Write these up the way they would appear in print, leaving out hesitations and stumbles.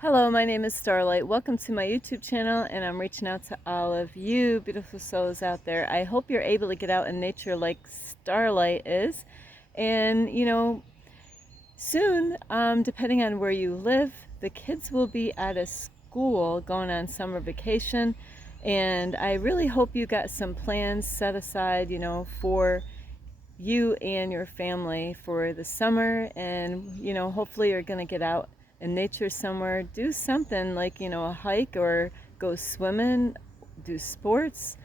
Hello, my name is Starlight. Welcome to my YouTube channel, and I'm reaching out to all of you beautiful souls out there. I hope you're able to get out in nature like Starlight is. And, soon, depending on where you live, the kids will be out of school going on summer vacation. And I really hope you got some plans set aside, for you and your family for the summer. And, hopefully you're going to get out in nature somewhere, do something like, a hike or go swimming, do sports,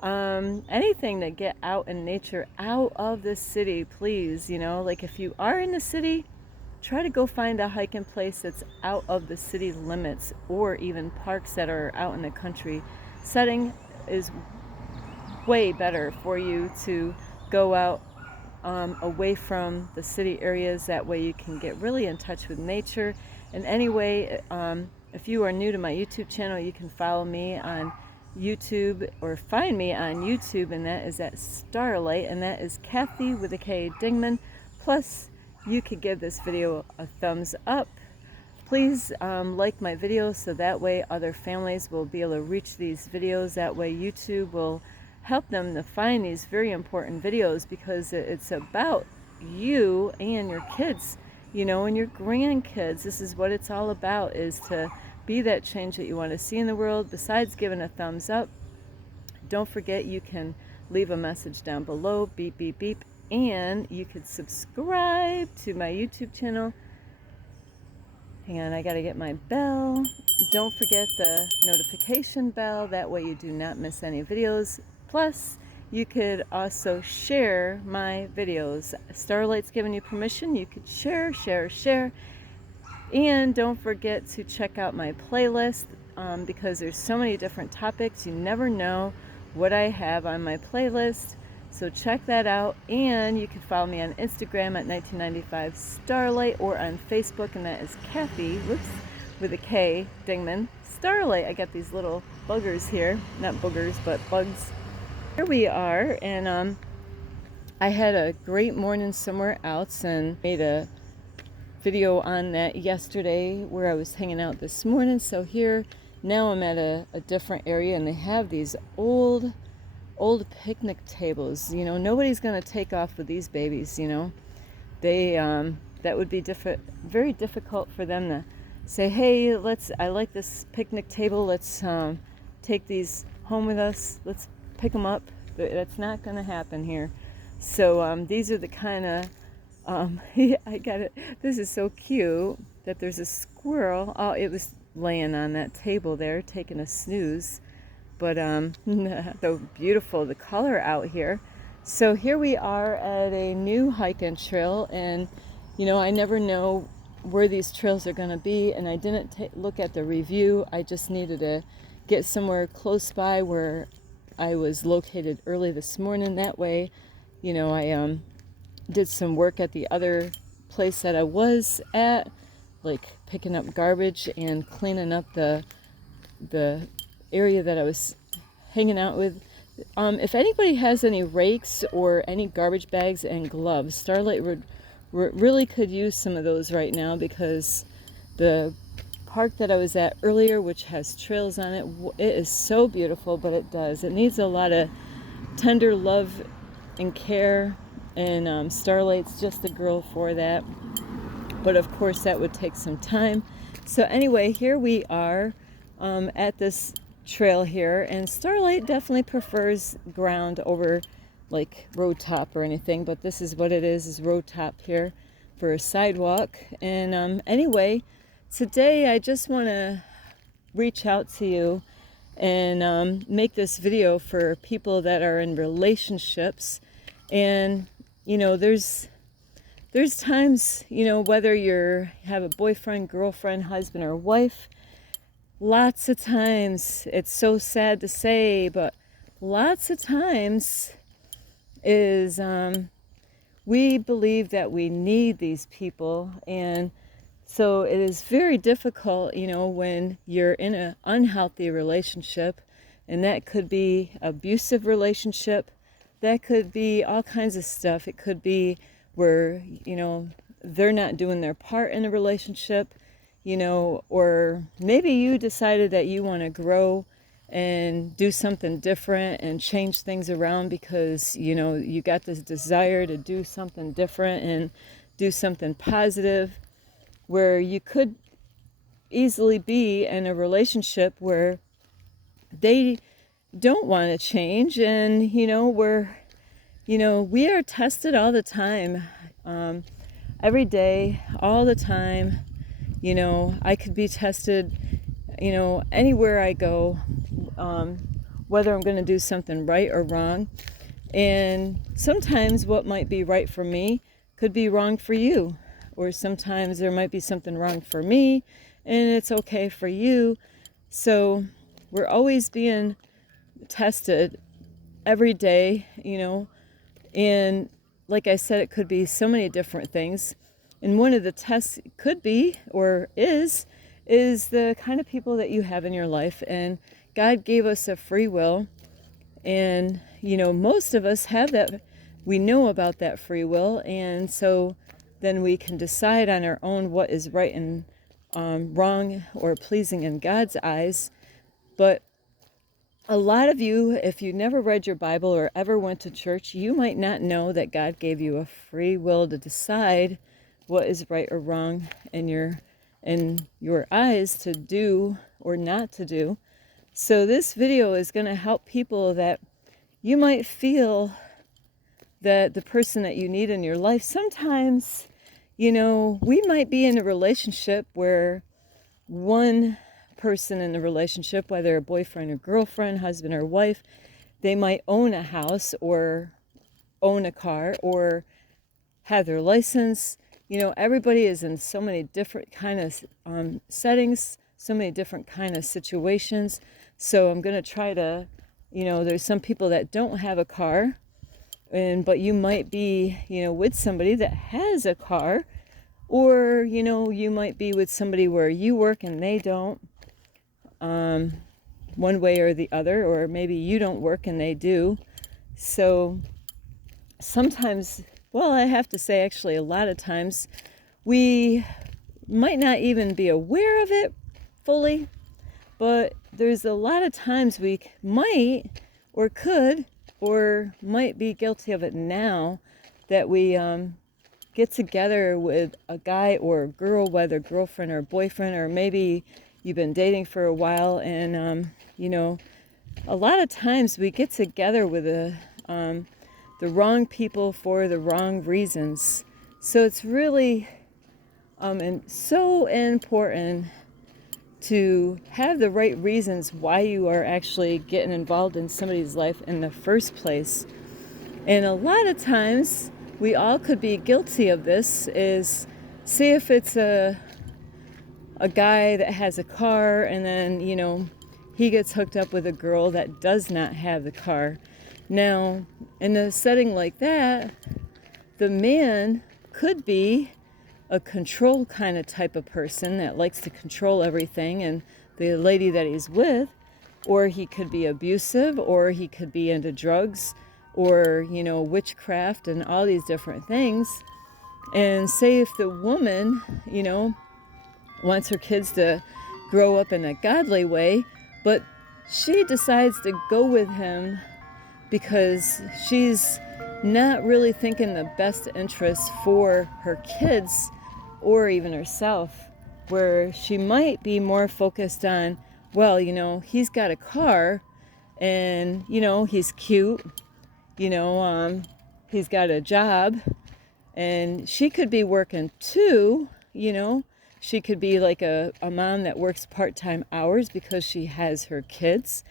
anything to get out in nature, out of the city, please. Like if you are in the city, try to go find a hiking place that's out of the city limits, or even parks that are out in the country setting is way better for you to go out away from the city areas. That way you can get really in touch with nature. And anyway, if you are new to my YouTube channel, you can follow me on YouTube or find me on YouTube, and that is at Starlight, and that is Kathy with a K Dingman. Plus, you could give this video a thumbs up. Please like my videos so that way other families will be able to reach these videos. That way YouTube will help them to find these very important videos, because it's about you and your kids, and your grandkids. This is what it's all about, is to be that change that you want to see in the world. Besides giving a thumbs up, don't forget you can leave a message down below, beep, beep, beep, and you could subscribe to my YouTube channel. Hang on, I gotta get my bell. Don't forget the notification bell, that way you do not miss any videos. Plus, you could also share my videos. Starlight's giving you permission. You could share, share, share. And don't forget to check out my playlist, because there's so many different topics. You never know what I have on my playlist. So check that out. And you can follow me on Instagram at 1995 Starlight, or on Facebook, and that is Kathy, with a K, Dingman, Starlight. I got these little buggers here. Not boogers, but bugs. Here we are, and I had a great morning somewhere else and made a video on that yesterday where I was hanging out this morning. So here, now I'm at a different area, and they have these old picnic tables. Nobody's going to take off with these babies. They that would be very difficult for them to say, hey, I like this picnic table, let's take these home with us, let's pick them up. That's not going to happen here. So these are the kind of I got it. This is so cute that there's a squirrel. Oh, it was laying on that table there taking a snooze. But so beautiful, the color out here. So here we are at a new hiking trail, and I never know where these trails are going to be, and I didn't look at the review. I just needed to get somewhere close by where I was located early this morning. That way, I did some work at the other place that I was at, like picking up garbage and cleaning up the area that I was hanging out with. If anybody has any rakes or any garbage bags and gloves, Starlight really could use some of those right now, because the park that I was at earlier, which has trails on it, it is so beautiful, but it needs a lot of tender love and care, and Starlight's just the girl for that. But of course that would take some time. So anyway, here we are at this trail here, and Starlight definitely prefers ground over like road top or anything, but this is what it is road top here for a sidewalk. And anyway, today I just want to reach out to you and make this video for people that are in relationships. And there's times, whether you have a boyfriend, girlfriend, husband, or wife, lots of times, it's so sad to say, but lots of times is we believe that we need these people. And so it is very difficult, when you're in an unhealthy relationship, and that could be abusive relationship, that could be all kinds of stuff. It could be where, they're not doing their part in a relationship. or maybe you decided that you want to grow and do something different and change things around because, you got this desire to do something different and do something positive, where you could easily be in a relationship where they don't want to change. And we are tested all the time, every day, all the time. I could be tested, anywhere I go, whether I'm going to do something right or wrong. And sometimes what might be right for me could be wrong for you. Or sometimes there might be something wrong for me and it's okay for you. So we're always being tested every day, and like I said, it could be so many different things. And one of the tests could be, or is the kind of people that you have in your life. And God gave us a free will. And, most of us have that. We know about that free will. And so then we can decide on our own what is right and wrong or pleasing in God's eyes. But a lot of you, if you never read your Bible or ever went to church, you might not know that God gave you a free will to decide what is right or wrong in your eyes to do or not to do. So this video is going to help people that you might feel that the person that you need in your life. Sometimes, we might be in a relationship where one person in the relationship, whether a boyfriend or girlfriend, husband or wife, they might own a house or own a car or have their license. Everybody is in so many different kind of settings, so many different kind of situations. So I'm going to try to, there's some people that don't have a car, but you might be, with somebody that has a car, or, you might be with somebody where you work and they don't, one way or the other, or maybe you don't work and they do. So sometimes, well, I have to say, actually, a lot of times we might not even be aware of it fully, but there's a lot of times we might or could or might be guilty of it now, that we get together with a guy or a girl, whether girlfriend or boyfriend, or maybe you've been dating for a while, and a lot of times we get together with the wrong people for the wrong reasons. So it's really and so important to have the right reasons why you are actually getting involved in somebody's life in the first place. And a lot of times we all could be guilty of this. Is, say if it's a guy that has a car, and then he gets hooked up with a girl that does not have the car. Now, in a setting like that, the man could be a control kind of type of person that likes to control everything, and the lady that he's with, or he could be abusive, or he could be into drugs, or witchcraft and all these different things. And say if the woman wants her kids to grow up in a godly way, but she decides to go with him because she's not really thinking the best interest for her kids or even herself, where she might be more focused on, well, he's got a car and, he's cute, he's got a job, and she could be working too, She could be like a mom that works part-time hours because she has her kids,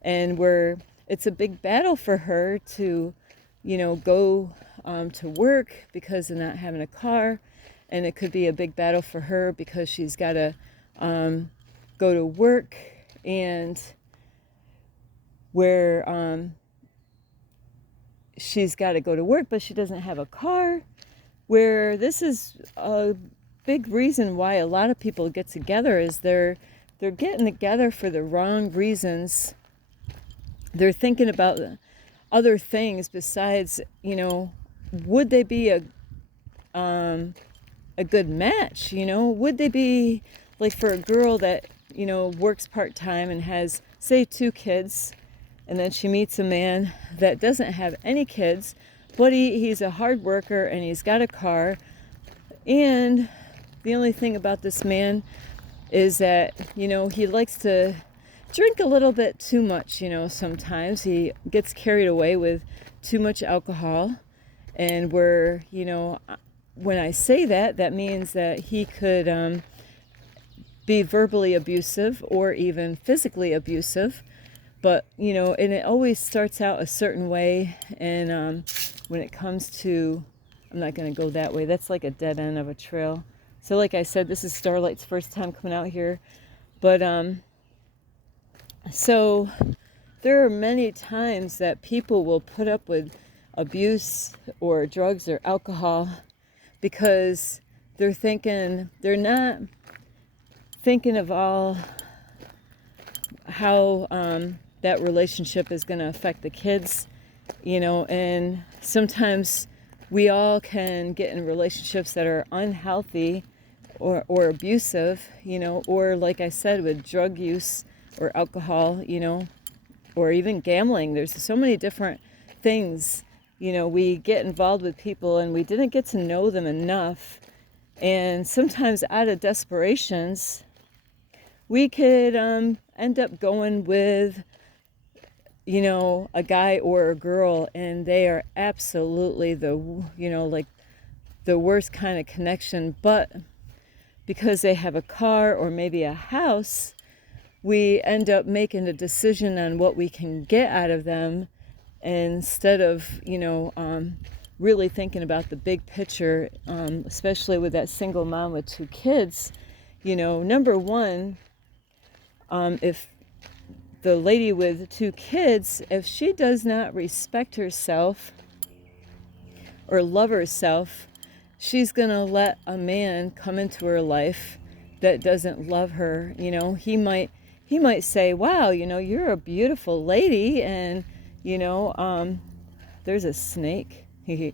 and where it's a big battle for her to, go to work because of not having a car. And it could be a big battle for her because she's got to go to work, and where she's got to go to work, but she doesn't have a car, where this is a big reason why a lot of people get together, is they're getting together for the wrong reasons. They're thinking about other things besides, would they be a good match? Would they be like for a girl that, works part-time and has, say, 2 kids, and then she meets a man that doesn't have any kids, but he's a hard worker and he's got a car. And the only thing about this man is that, he likes to drink a little bit too much, sometimes. He gets carried away with too much alcohol. And when I say that, that means that he could be verbally abusive or even physically abusive. But, and it always starts out a certain way. And when it comes to, I'm not going to go that way. That's like a dead end of a trail. So like I said, this is Starlight's first time coming out here. But so there are many times that people will put up with abuse or drugs or alcohol because they're not thinking of all how that relationship is going to affect the kids, and sometimes we all can get in relationships that are unhealthy or abusive, or like I said, with drug use or alcohol, or even gambling. There's so many different things, we get involved with people and we didn't get to know them enough. And sometimes out of desperations, we could end up going with, a guy or a girl, and they are absolutely like the worst kind of connection. But because they have a car or maybe a house, we end up making a decision on what we can get out of them instead of, really thinking about the big picture, especially with that single mom with 2 kids. Number one, if the lady with 2 kids, if she does not respect herself or love herself, she's going to let a man come into her life that doesn't love her. He might say, wow, you're a beautiful lady, and, there's a snake. The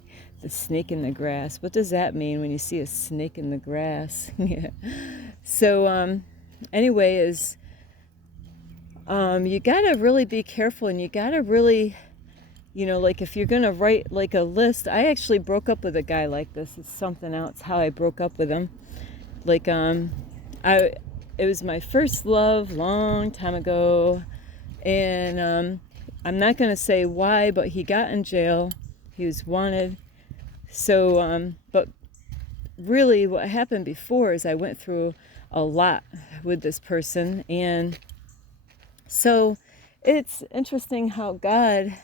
snake in the grass. What does that mean when you see a snake in the grass? Yeah. So, anyway, you gotta really be careful, and you gotta really, like if you're gonna write like a list. I actually broke up with a guy like this. It's something else how I broke up with him. Like, it was my first love long time ago, and I'm not gonna say why, but he got in jail. He was wanted. So, but really what happened before is I went through a lot with this person. And so it's interesting how God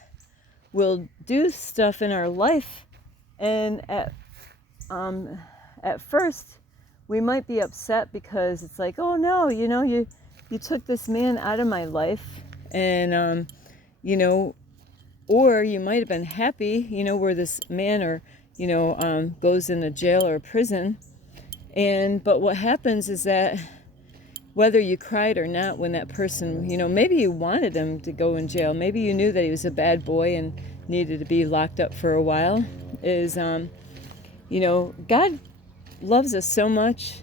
will do stuff in our life. And at first we might be upset because it's like, oh no, you took this man out of my life. And, or you might have been happy, where this man or, goes into jail or prison. But what happens is that whether you cried or not when that person, maybe you wanted him to go in jail. Maybe you knew that he was a bad boy and needed to be locked up for a while. God loves us so much.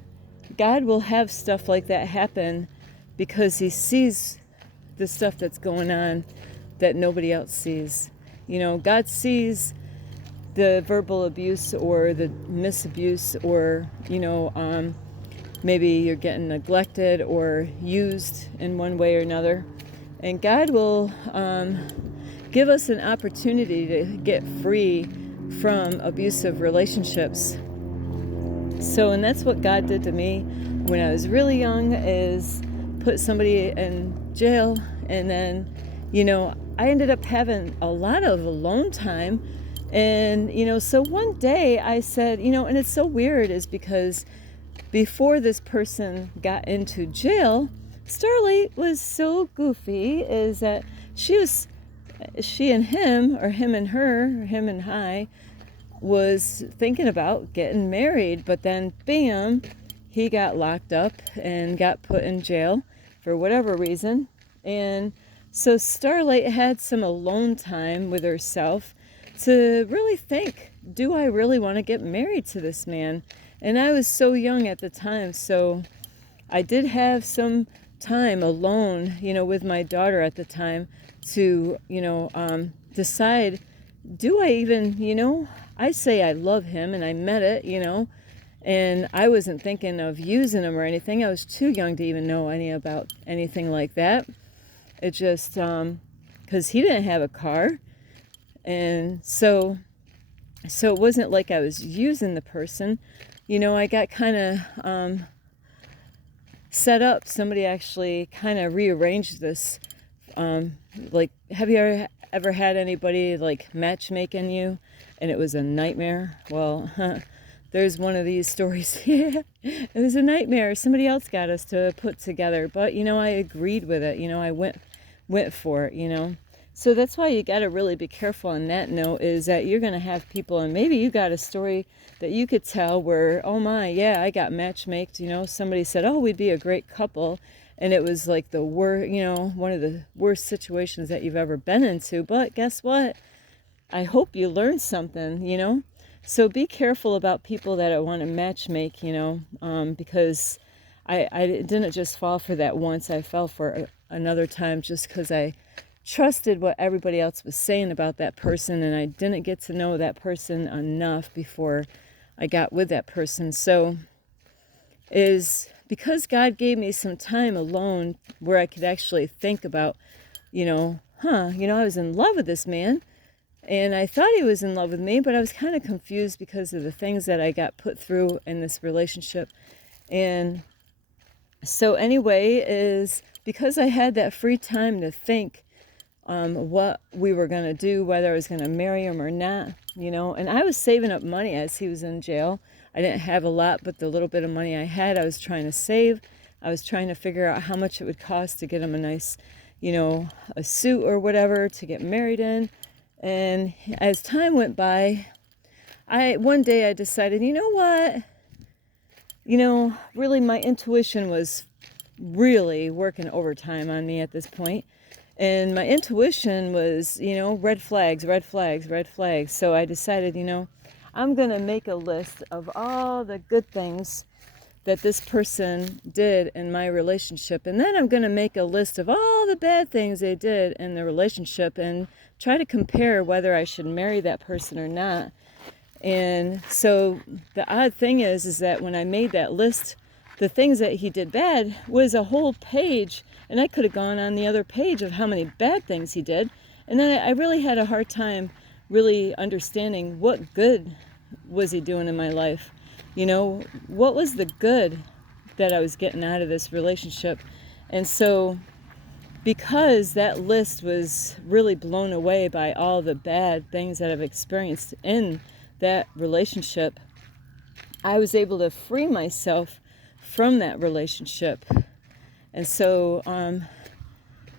God will have stuff like that happen because he sees the stuff that's going on that nobody else sees. God sees the verbal abuse or the misabuse, or, maybe you're getting neglected or used in one way or another. And God will give us an opportunity to get free from abusive relationships. So, and that's what God did to me when I was really young, is put somebody in jail. And then, I ended up having a lot of alone time. And, so one day I said, and it's so weird, is because before this person got into jail, Starlight was so goofy, is that she and him, or him and her, or him and I, was thinking about getting married. But then, bam, he got locked up and got put in jail for whatever reason. And so Starlight had some alone time with herself to really think, do I really want to get married to this man? And I was so young at the time, so I did have some time alone, with my daughter at the time to, decide, do I even, I say I love him and I meant it, and I wasn't thinking of using him or anything. I was too young to even know about anything like that. It just, because he didn't have a car. And so it wasn't like I was using the person. I got kind of set up. Somebody actually kind of rearranged this. Like, have you ever had anybody like matchmaking you and it was a nightmare? Well, there's one of these stories. Yeah, it was a nightmare. Somebody else got us to put together, but I agreed with it. I went for it. So that's why you got to really be careful on that note, is that you're going to have people, and maybe you got a story that you could tell where, oh my, yeah, I got matchmaked. Somebody said, oh, we'd be a great couple, and it was like the worst, one of the worst situations that you've ever been into. But guess what? I hope you learned something. So be careful about people that I want to matchmake, because I didn't just fall for that once. I fell for another time just because I trusted what everybody else was saying about that person, and I didn't get to know that person enough before I got with that person. So is because God gave me some time alone where I could actually think about, I was in love with this man, and I thought he was in love with me, but I was kind of confused because of the things that I got put through in this relationship. And so anyway, is because I had that free time to think what we were going to do, whether I was going to marry him or not, and I was saving up money as he was in jail. I didn't have a lot, but the little bit of money I had, I was trying to save. I was trying to figure out how much it would cost to get him a nice, a suit or whatever to get married in. And as time went by, one day I decided, you know what? Really my intuition was really working overtime on me at this point. And my intuition was, red flags, red flags, red flags. So I decided, I'm going to make a list of all the good things that this person did in my relationship. And then I'm going to make a list of all the bad things they did in the relationship and try to compare whether I should marry that person or not. And so the odd thing is that when I made that list, the things that he did bad was a whole page, and I could have gone on the other page of how many bad things he did. And then I really had a hard time really understanding what good was he doing in my life. What was the good that I was getting out of this relationship? And so because that list was really blown away by all the bad things that I've experienced in that relationship, I was able to free myself from that relationship. And so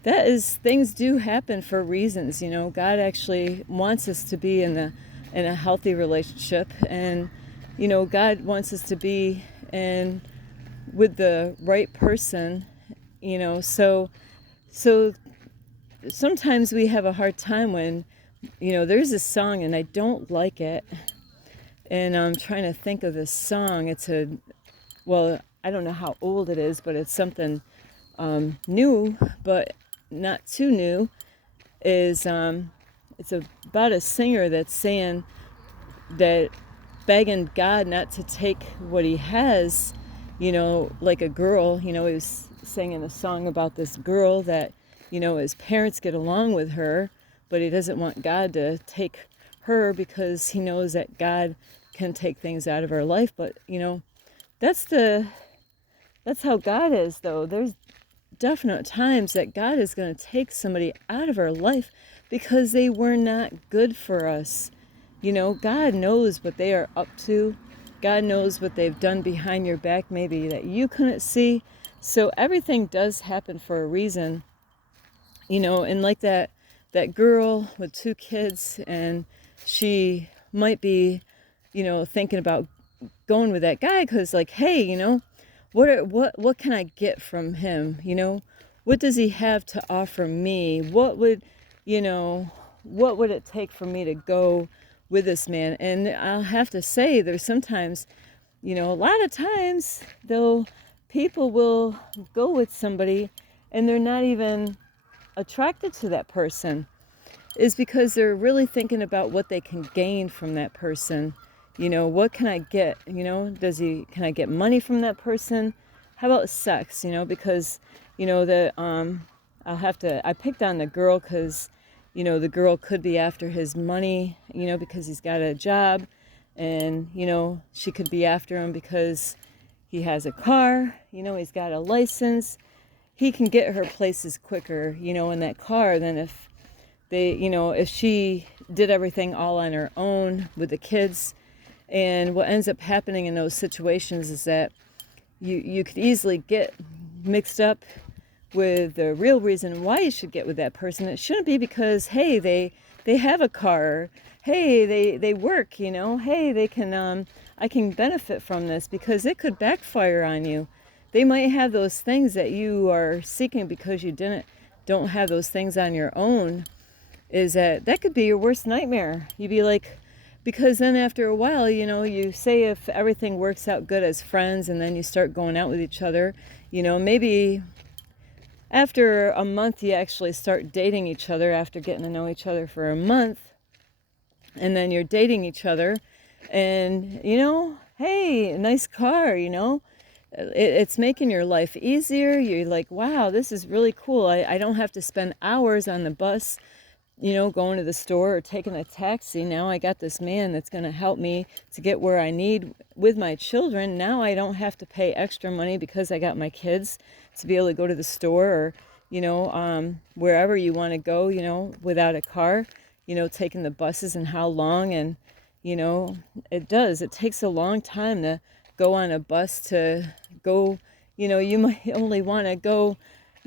things do happen for reasons. God actually wants us to be in a healthy relationship, and God wants us to be with the right person. So sometimes we have a hard time when there's a song and I don't like it, and I'm trying to think of this song. I don't know how old it is, but it's something new, but not too new. It's about a singer that's saying that, begging God not to take what he has, like a girl. He was singing a song about this girl that, his parents get along with her, but he doesn't want God to take her because he knows that God can take things out of our life. But, that's how God is, though. There's definite times that God is going to take somebody out of our life because they were not good for us. God knows what they are up to. God knows what they've done behind your back, maybe that you couldn't see. So everything does happen for a reason. And like that girl with 2 kids, and she might be, thinking about going with that guy because, like, hey, what can I get from him? What does he have to offer me? What would it take for me to go with this man? And I'll have to say, there's sometimes, a lot of times they'll people will go with somebody and they're not even attracted to that person, is because they're really thinking about what they can gain from that person. What can I get? Can I get money from that person? How about sex? Because, I picked on the girl because, the girl could be after his money, because he's got a job, and, she could be after him because he has a car, he's got a license. He can get her places quicker, in that car than if she did everything all on her own with the kids. And what ends up happening in those situations is that you could easily get mixed up with the real reason why you should get with that person. It shouldn't be because, hey, they have a car, hey, they work, hey, they can I can benefit from this, because it could backfire on you. They might have those things that you are seeking because you don't have those things on your own. Is that could be your worst nightmare. You'd be like, because then after a while, you say if everything works out good as friends and then you start going out with each other, maybe after a month you actually start dating each other after getting to know each other for a month, and then you're dating each other, and hey, nice car, it's making your life easier. You're like, wow, this is really cool. I don't have to spend hours on the bus, going to the store or taking a taxi. Now I got this man that's going to help me to get where I need with my children. Now I don't have to pay extra money because I got my kids to be able to go to the store, or, wherever you want to go, without a car, taking the buses, and how long. And, it takes a long time to go on a bus to go, you might only want to go,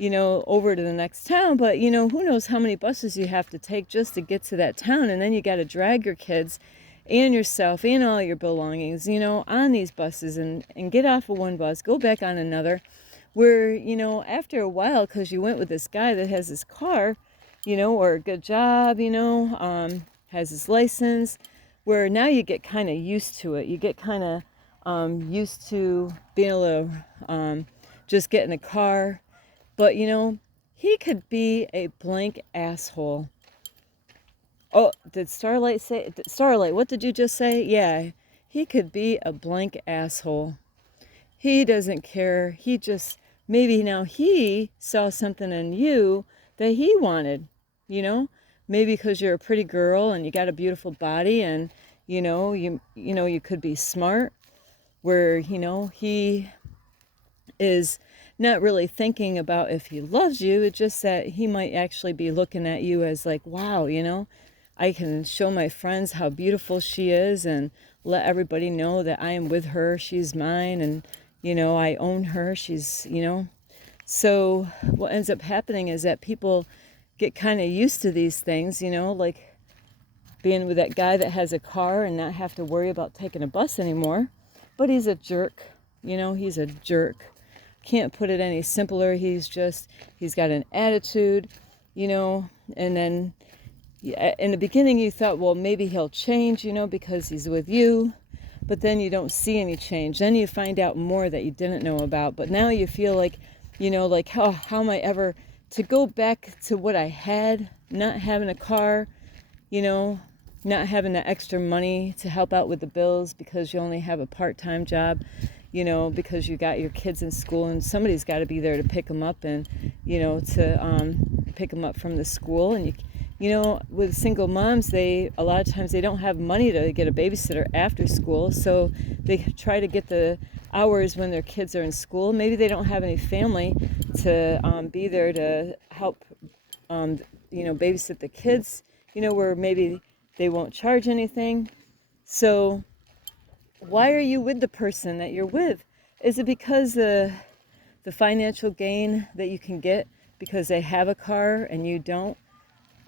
over to the next town, but, who knows how many buses you have to take just to get to that town. And then you got to drag your kids and yourself and all your belongings, on these buses, and get off of one bus, go back on another, where, after a while, because you went with this guy that has his car, or a good job, has his license, where now you get kind of used to it. You get kind of used to being able to just get in a car. But, he could be a blank asshole. Oh, did Starlight say? Starlight, what did you just say? Yeah, he could be a blank asshole. He doesn't care. He just, maybe now he saw something in you that he wanted, Maybe because you're a pretty girl and you got a beautiful body, and, you could be smart, where, he is not really thinking about if he loves you. It's just that he might actually be looking at you as like, wow, I can show my friends how beautiful she is and let everybody know that I am with her. She's mine, and, I own her. She's, So what ends up happening is that people get kind of used to these things, like being with that guy that has a car and not have to worry about taking a bus anymore. But he's a jerk, he's a jerk. Can't put it any simpler. He's got an attitude, and then in the beginning you thought, well, maybe he'll change, because he's with you, but then you don't see any change. Then you find out more that you didn't know about, but now you feel like, like, how am I ever to go back to what I had, not having a car, not having the extra money to help out with the bills because you only have a part-time job, because you got your kids in school and somebody's got to be there to pick them up, and, to pick them up from the school. And with single moms, a lot of times they don't have money to get a babysitter after school, so they try to get the hours when their kids are in school. Maybe they don't have any family to be there to help, babysit the kids, where maybe they won't charge anything. So why are you with the person that you're with? Is it because the financial gain that you can get because they have a car and you don't?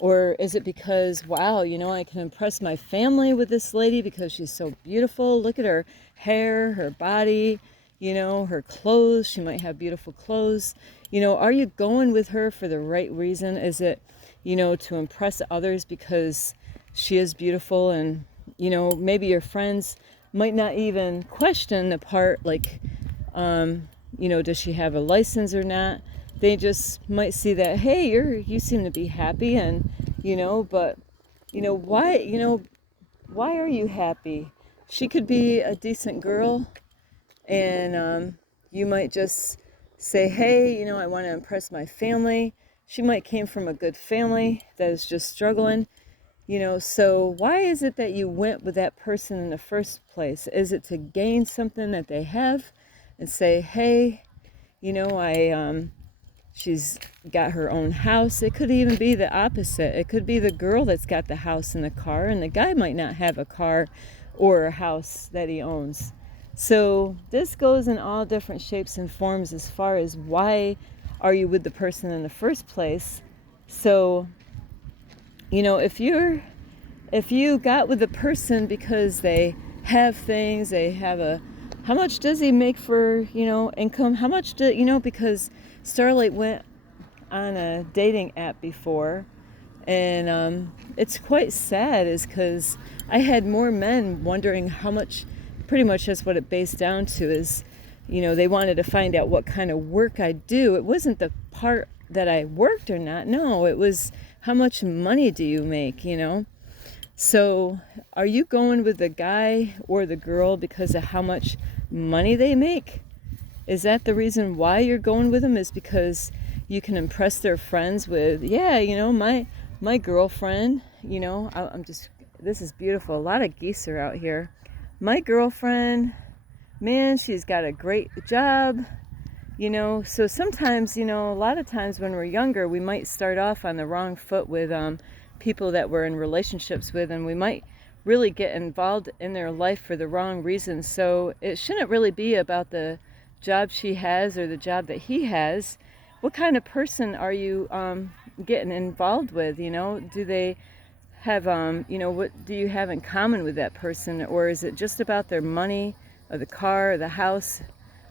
Or is it because, wow, I can impress my family with this lady because she's so beautiful. Look at her hair, her body, her clothes. She might have beautiful clothes. Are you going with her for the right reason? Is it, to impress others because she is beautiful? And, maybe your friends might not even question the part, like, does she have a license or not. They just might see that, hey, you seem to be happy, and but why are you happy? She could be a decent girl, and you might just say, hey, I want to impress my family. She might came from a good family that is just struggling. So why is it that you went with that person in the first place? Is it to gain something that they have and say, hey, she's got her own house? It could even be the opposite. It could be the girl that's got the house and the car, and the guy might not have a car or a house that he owns. So this goes in all different shapes and forms as far as why are you with the person in the first place. So if you got with the person because they have things, they have how much does he make for, income? How much because Starlight went on a dating app before, and it's quite sad, is because I had more men wondering how much. Pretty much that's what it based down to, is they wanted to find out what kind of work I do. It wasn't the part that I worked or not. No, it was how much money do you make, So are you going with the guy or the girl because of how much money they make? Is that the reason why you're going with them? Is because you can impress their friends with, my girlfriend, this is beautiful. A lot of geese are out here. My girlfriend, man, she's got a great job. So sometimes, a lot of times when we're younger, we might start off on the wrong foot with people that we're in relationships with, and we might really get involved in their life for the wrong reasons. So it shouldn't really be about the job she has or the job that he has. What kind of person are you getting involved with? Do they have, what do you have in common with that person? Or is it just about their money or the car or the house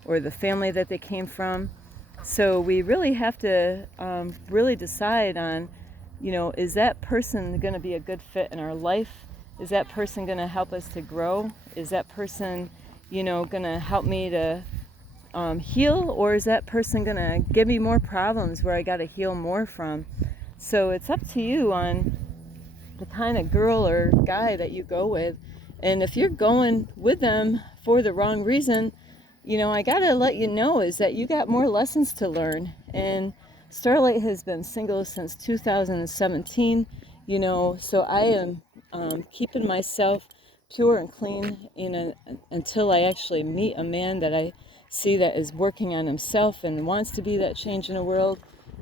or the family that they came from? So we really have to really decide on, is that person going to be a good fit in our life? Is that person going to help us to grow? Is that person, going to help me to heal? Or is that person going to give me more problems where I got to heal more from? So it's up to you on the kind of girl or guy that you go with. And if you're going with them for the wrong reason, I gotta let you know is that you got more lessons to learn. And Starlight has been single since 2017, so I am keeping myself pure and clean until I actually meet a man that I see that is working on himself and wants to be that change in the world,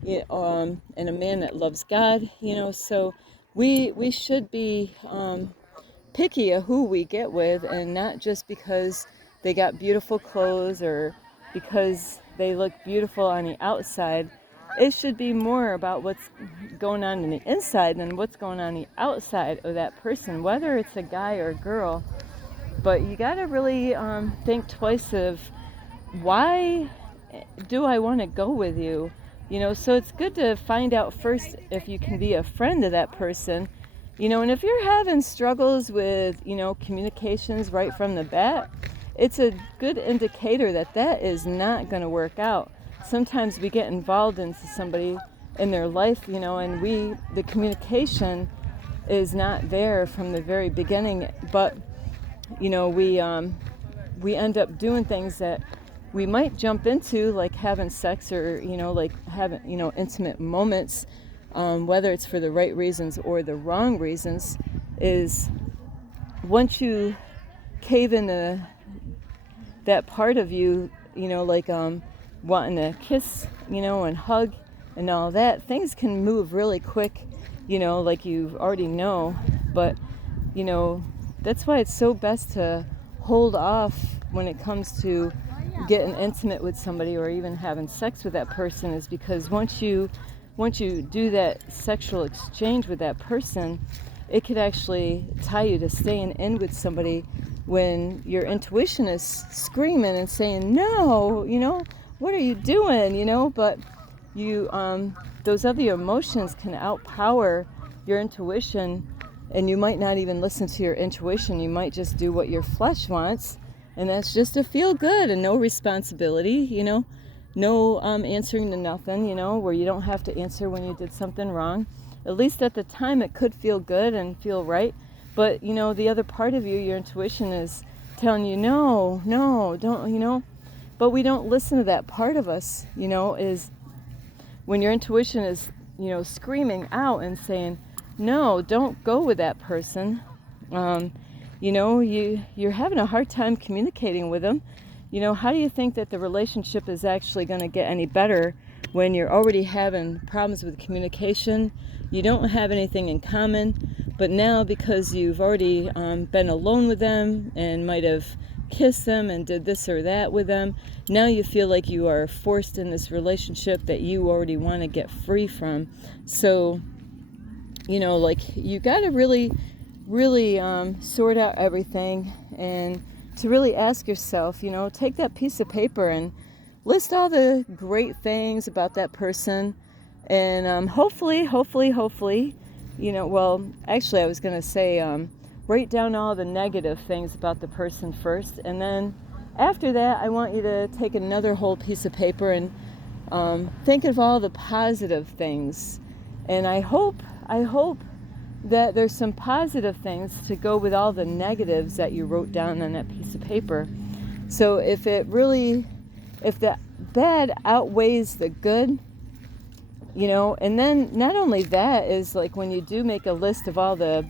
and a man that loves God, so we should be picky of who we get with, and not just because they got beautiful clothes or because they look beautiful on the outside. It should be more about what's going on the inside than what's going on the outside of that person, whether it's a guy or a girl. But you got to really think twice of, why do I want to go with you? So it's good to find out first if you can be a friend to that person. And if you're having struggles with, communications right from the bat, it's a good indicator that is not going to work out. Sometimes we get involved into somebody in their life, and the communication is not there from the very beginning, but, we end up doing things that we might jump into, like having sex or, like having, intimate moments, whether it's for the right reasons or the wrong reasons, is once you cave into that part of you, like wanting to kiss, and hug and all that, things can move really quick, like you already know. But, that's why it's so best to hold off when it comes to getting intimate with somebody or even having sex with that person, is because once you do that sexual exchange with that person, it could actually tie you to staying in with somebody when your intuition is screaming and saying, no, what are you doing, but you those other emotions can outpower your intuition, and you might not even listen to your intuition. You might just do what your flesh wants, And that's just to feel good and no responsibility, no answering to nothing, where you don't have to answer when you did something wrong. At least at the time it could feel good and feel right. But, the other part of you, your intuition, is telling you, no, don't. But we don't listen to that part of us, is when your intuition is, screaming out and saying, no, don't go with that person. You're having a hard time communicating with them. How do you think that the relationship is actually going to get any better when you're already having problems with communication? You don't have anything in common, but now because you've already been alone with them and might have kissed them and did this or that with them, now you feel like you are forced in this relationship that you already want to get free from. So, you got to really sort out everything, and to really ask yourself, take that piece of paper and list all the great things about that person, and hopefully, well, actually I was going to say, write down all the negative things about the person first, and then after that I want you to take another whole piece of paper and think of all the positive things. And I hope that there's some positive things to go with all the negatives that you wrote down on that piece of paper. So if the bad outweighs the good, and then not only that is like when you do make a list of all the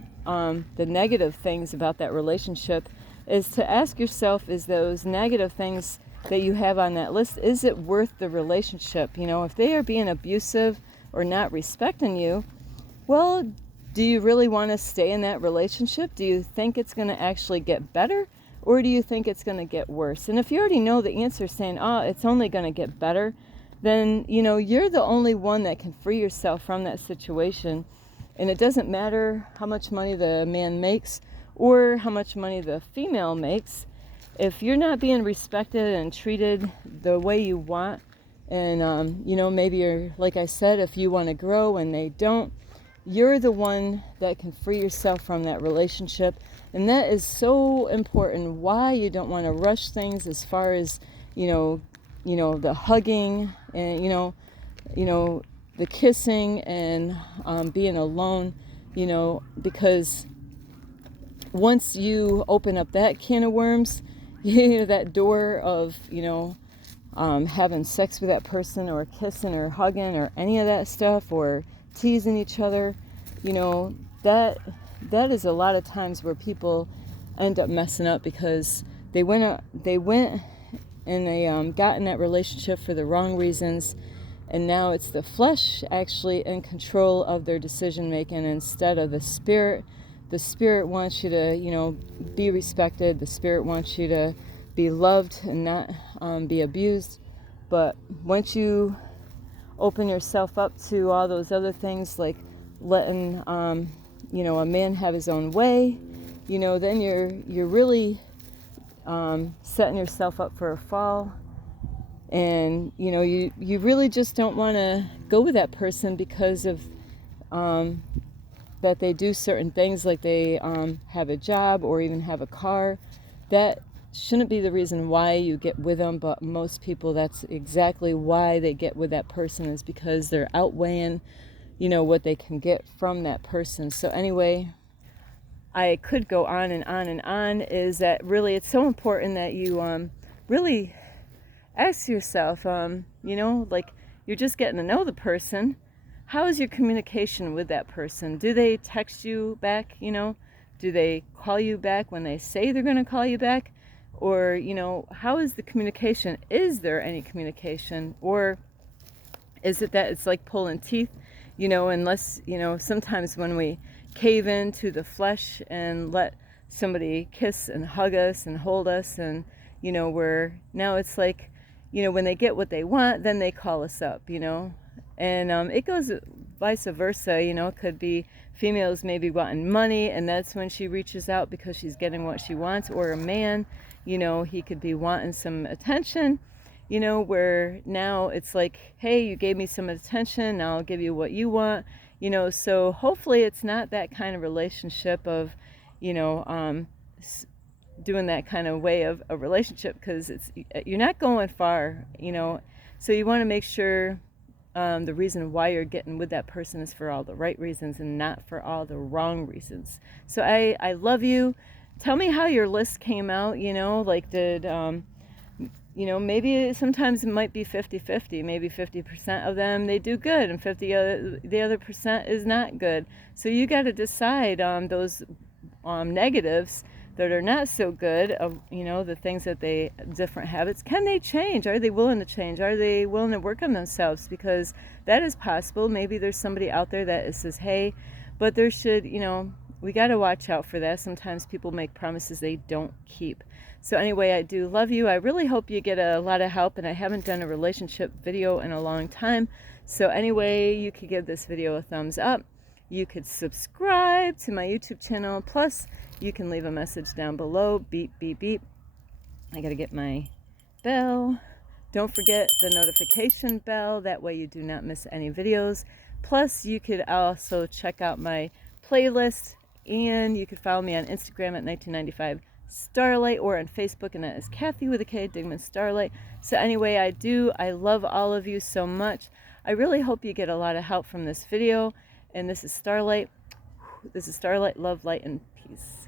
negative things about that relationship, is to ask yourself, is those negative things that you have on that list, is it worth the relationship? If they are being abusive or not respecting you, well, do you really want to stay in that relationship? Do you think it's going to actually get better, or do you think it's going to get worse? And if you already know the answer, saying, it's only going to get better, then, you're the only one that can free yourself from that situation. And it doesn't matter how much money the man makes or how much money the female makes. If you're not being respected and treated the way you want, and, maybe you're, like I said, if you want to grow and they don't, you're the one that can free yourself from that relationship. And that is so important, why you don't want to rush things as far as, the hugging and, the kissing and being alone, because once you open up that can of worms, that door of, having sex with that person or kissing or hugging or any of that stuff, or teasing each other, that is a lot of times where people end up messing up, because they went and they got in that relationship for the wrong reasons, and now it's the flesh actually in control of their decision making instead of the spirit. The spirit wants you to, be respected. The spirit wants you to be loved and not be abused. But once you open yourself up to all those other things, like letting a man have his own way, then you're really setting yourself up for a fall. And you really just don't want to go with that person because of that they do certain things, like they have a job or even have a car. That shouldn't be the reason why you get with them, but most people, that's exactly why they get with that person, is because they're outweighing, what they can get from that person. So anyway, I could go on and on and on, is that really it's so important that you really ask yourself, like you're just getting to know the person. How is your communication with that person? Do they text you back, Do they call you back when they say they're going to call you back? Or, how is the communication? Is there any communication? Or is it that it's like pulling teeth, unless, sometimes when we cave into the flesh and let somebody kiss and hug us and hold us, and, now it's like, when they get what they want, then they call us up, and it goes vice versa, it could be females maybe wanting money, and that's when she reaches out because she's getting what she wants. Or a man, he could be wanting some attention, where now it's like, hey, you gave me some attention, now I'll give you what you want, so hopefully it's not that kind of relationship of, doing that kind of way of a relationship, because you're not going far, you know. So you want to make sure the reason why you're getting with that person is for all the right reasons and not for all the wrong reasons. So I love you. Tell me how your list came out, you know, like did you know, maybe sometimes it might be 50-50. Maybe 50% of them, they do good, and the other percent is not good. So you got to decide those negatives that are not so good, you know, the things that different habits, can they change? Are they willing to change? Are they willing to work on themselves? Because that is possible. Maybe there's somebody out there that says, hey, but there should, you know, we got to watch out for that. Sometimes people make promises they don't keep. So anyway, I do love you. I really hope you get a lot of help, and I haven't done a relationship video in a long time. So anyway, you could give this video a thumbs up. You could subscribe to my YouTube channel. Plus, you can leave a message down below. Beep, beep, beep. I got to get my bell. Don't forget the notification bell. That way you do not miss any videos. Plus, you could also check out my playlist, and you could follow me on Instagram at 1995 Starlight, or on Facebook, and that is Kathy with a K, Digman Starlight. So anyway, I love all of you so much. I really hope you get a lot of help from this video. And this is Starlight. This is Starlight. Love, light, and peace.